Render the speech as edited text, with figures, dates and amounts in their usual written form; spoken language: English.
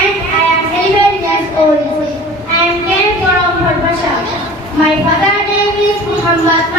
and I am 11 years old. I am came from Barbasha. My father's name is Muhammad